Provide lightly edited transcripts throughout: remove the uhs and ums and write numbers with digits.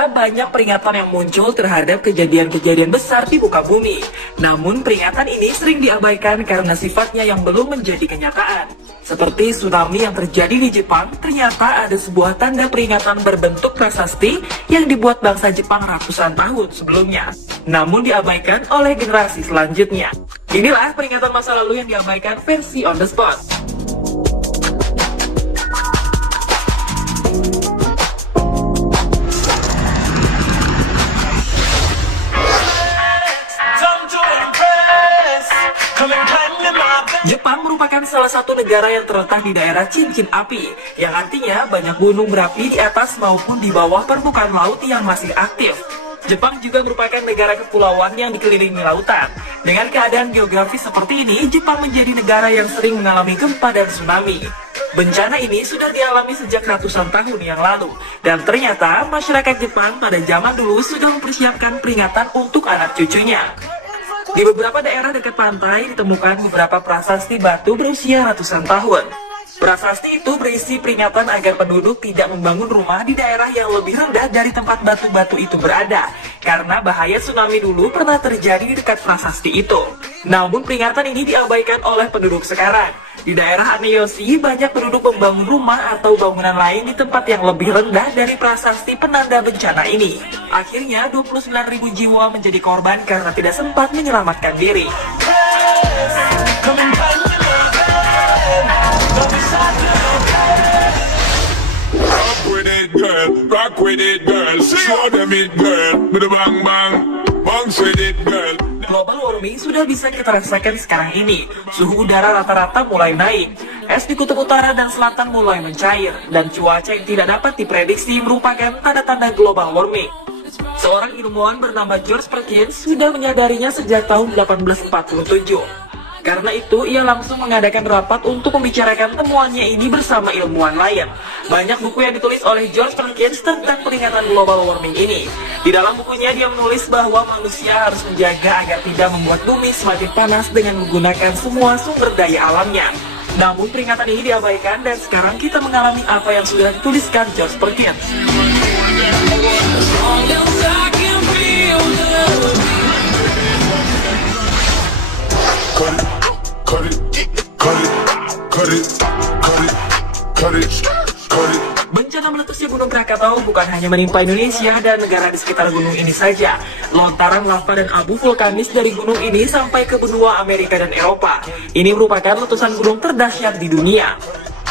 Ternyata banyak peringatan yang muncul terhadap kejadian-kejadian besar di muka bumi. Namun peringatan ini sering diabaikan karena sifatnya yang belum menjadi kenyataan. Seperti tsunami yang terjadi di Jepang, ternyata ada sebuah tanda peringatan berbentuk prasasti yang dibuat bangsa Jepang ratusan tahun sebelumnya. Namun diabaikan oleh generasi selanjutnya. Inilah peringatan masa lalu yang diabaikan versi on the spot. Jepang merupakan salah satu negara yang terletak di daerah cincin api, yang artinya banyak gunung berapi di atas maupun di bawah permukaan laut yang masih aktif. Jepang juga merupakan negara kepulauan yang dikelilingi lautan. Dengan keadaan geografis seperti ini, Jepang menjadi negara yang sering mengalami gempa dan tsunami. Bencana ini sudah dialami sejak ratusan tahun yang lalu, dan ternyata masyarakat Jepang pada zaman dulu sudah mempersiapkan peringatan untuk anak cucunya. Di beberapa daerah dekat pantai ditemukan beberapa prasasti batu berusia ratusan tahun. Prasasti itu berisi peringatan agar penduduk tidak membangun rumah di daerah yang lebih rendah dari tempat batu-batu itu berada, karena bahaya tsunami dulu pernah terjadi di dekat prasasti itu. Namun peringatan ini diabaikan oleh penduduk sekarang. Di daerah Aneyoshi, banyak penduduk membangun rumah atau bangunan lain di tempat yang lebih rendah dari prasasti penanda bencana ini. Akhirnya 29.000 jiwa menjadi korban karena tidak sempat menyelamatkan diri. Global warming sudah bisa kita rasakan sekarang ini. Suhu udara rata-rata mulai naik, es di kutub utara dan selatan mulai mencair, dan cuaca yang tidak dapat diprediksi merupakan tanda-tanda global warming. Seorang ilmuwan bernama George Perkins sudah menyadarinya sejak tahun 1847. Karena itu, ia langsung mengadakan rapat untuk membicarakan temuannya ini bersama ilmuwan lain. Banyak buku yang ditulis oleh George Perkins tentang peringatan global warming ini. Di dalam bukunya, dia menulis bahwa manusia harus menjaga agar tidak membuat bumi semakin panas dengan menggunakan semua sumber daya alamnya. Namun peringatan ini diabaikan dan sekarang kita mengalami apa yang sudah dituliskan George Perkins. Bencana meletusnya Gunung Krakatau bukan hanya menimpa Indonesia dan negara di sekitar gunung ini saja. Lontaran lava dan abu vulkanis dari gunung ini sampai ke benua Amerika dan Eropa. Ini merupakan letusan gunung terdahsyat di dunia.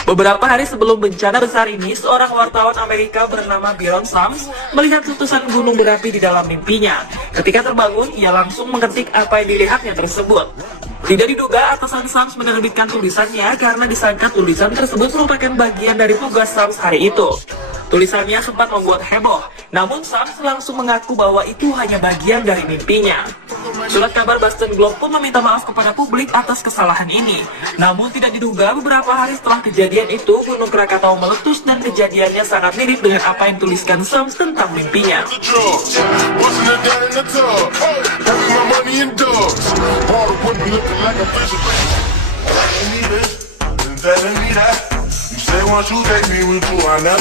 Beberapa hari sebelum bencana besar ini, seorang wartawan Amerika bernama Byron Sams melihat letusan gunung berapi di dalam mimpinya. Ketika terbangun, ia langsung mengetik apa yang dilihatnya tersebut. Tidak diduga, atasan Sams menerbitkan tulisannya karena disangka tulisan tersebut merupakan bagian dari tugas Sams hari itu. Tulisannya sempat membuat heboh, namun Sams langsung mengaku bahwa itu hanya bagian dari mimpinya. Surat kabar Boston Globe pun meminta maaf kepada publik atas kesalahan ini. Namun tidak diduga, beberapa hari setelah kejadian itu, Gunung Krakatau meletus dan kejadiannya sangat mirip dengan apa yang tuliskan Sams tentang mimpinya. Now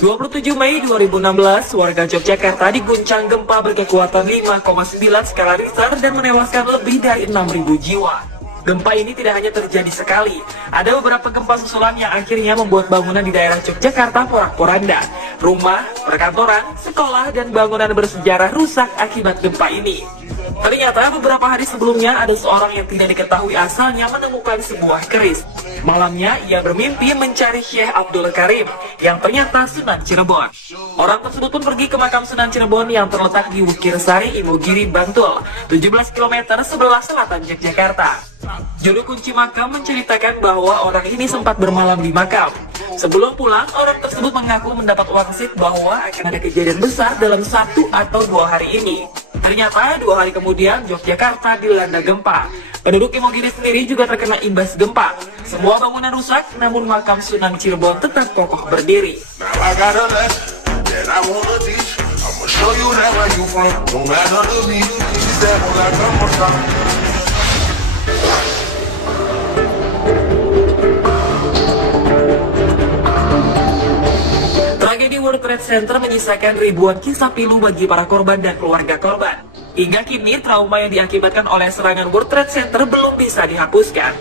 27 Mei 2016, warga Yogyakarta diguncang gempa berkekuatan 5,9 skala Richter dan menewaskan lebih dari 6.000 jiwa. Gempa ini tidak hanya terjadi sekali, ada beberapa gempa susulan yang akhirnya membuat bangunan di daerah Yogyakarta porak-poranda. Rumah, perkantoran, sekolah, dan bangunan bersejarah rusak akibat gempa ini. Ternyata beberapa hari sebelumnya ada seorang yang tidak diketahui asalnya menemukan sebuah keris. Malamnya ia bermimpi mencari Syekh Abdul Karim yang ternyata Sunan Cirebon. Orang tersebut pun pergi ke makam Sunan Cirebon yang terletak di Wukirsari, Imogiri, Bantul, 17 km sebelah selatan Yogyakarta. Juru kunci makam menceritakan bahwa orang ini sempat bermalam di makam. Sebelum pulang, orang tersebut mengaku mendapat wangsit bahwa akan ada kejadian besar dalam 1 atau 2 hari ini. Ternyata 2 hari kemudian Yogyakarta dilanda gempa. Penduduk Imogiri sendiri juga terkena imbas gempa. Semua bangunan rusak, namun makam Sunan Cirebon tetap kokoh berdiri. Tragedi World Trade Center menyisakan ribuan kisah pilu bagi para korban dan keluarga korban. Hingga kini, trauma yang diakibatkan oleh serangan World Trade Center belum bisa dihapuskan.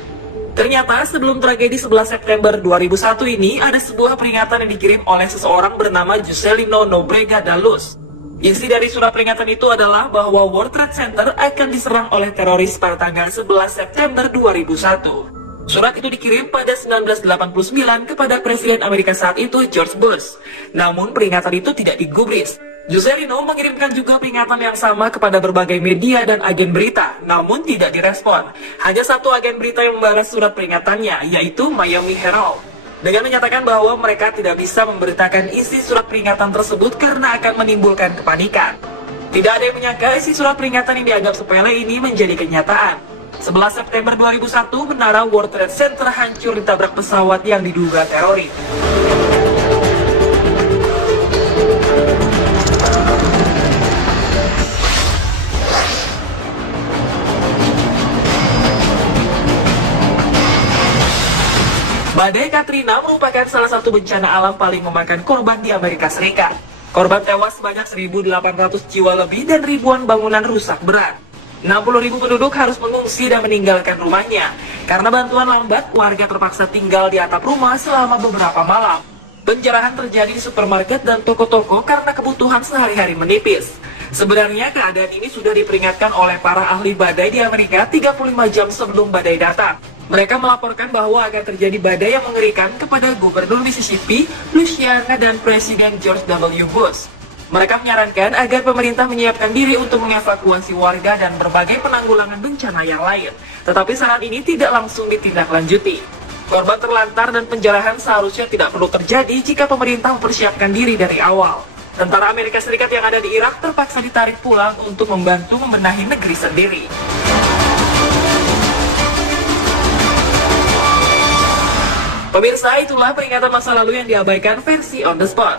Ternyata sebelum tragedi 11 September 2001 ini, ada sebuah peringatan yang dikirim oleh seseorang bernama Juscelino Nobrega da Luz. Isi dari surat peringatan itu adalah bahwa World Trade Center akan diserang oleh teroris pada tanggal 11 September 2001. Surat itu dikirim pada 1989 kepada Presiden Amerika saat itu, George Bush. Namun peringatan itu tidak digubris. Juscelino mengirimkan juga peringatan yang sama kepada berbagai media dan agen berita, namun tidak direspon. Hanya satu agen berita yang membalas surat peringatannya, yaitu Miami Herald, dengan menyatakan bahwa mereka tidak bisa memberitakan isi surat peringatan tersebut karena akan menimbulkan kepanikan. Tidak ada yang menyangka isi surat peringatan yang dianggap sepele ini menjadi kenyataan. 11 September 2001, menara World Trade Center hancur ditabrak pesawat yang diduga teroris. Badai Katrina merupakan salah satu bencana alam paling memakan korban di Amerika Serikat. Korban tewas sebanyak 1.800 jiwa lebih dan ribuan bangunan rusak berat. 60.000 penduduk harus mengungsi dan meninggalkan rumahnya. Karena bantuan lambat, warga terpaksa tinggal di atap rumah selama beberapa malam. Pencerahan terjadi di supermarket dan toko-toko karena kebutuhan sehari-hari menipis. Sebenarnya keadaan ini sudah diperingatkan oleh para ahli badai di Amerika 35 jam sebelum badai datang. Mereka melaporkan bahwa akan terjadi badai yang mengerikan kepada Gubernur Mississippi, Louisiana, dan Presiden George W. Bush. Mereka menyarankan agar pemerintah menyiapkan diri untuk mengevakuasi warga dan berbagai penanggulangan bencana yang lain. Tetapi saran ini tidak langsung ditindaklanjuti. Korban terlantar dan penjarahan seharusnya tidak perlu terjadi jika pemerintah mempersiapkan diri dari awal. Tentara Amerika Serikat yang ada di Irak terpaksa ditarik pulang untuk membantu membenahi negeri sendiri. Pemirsa, itulah peringatan masa lalu yang diabaikan versi on the spot.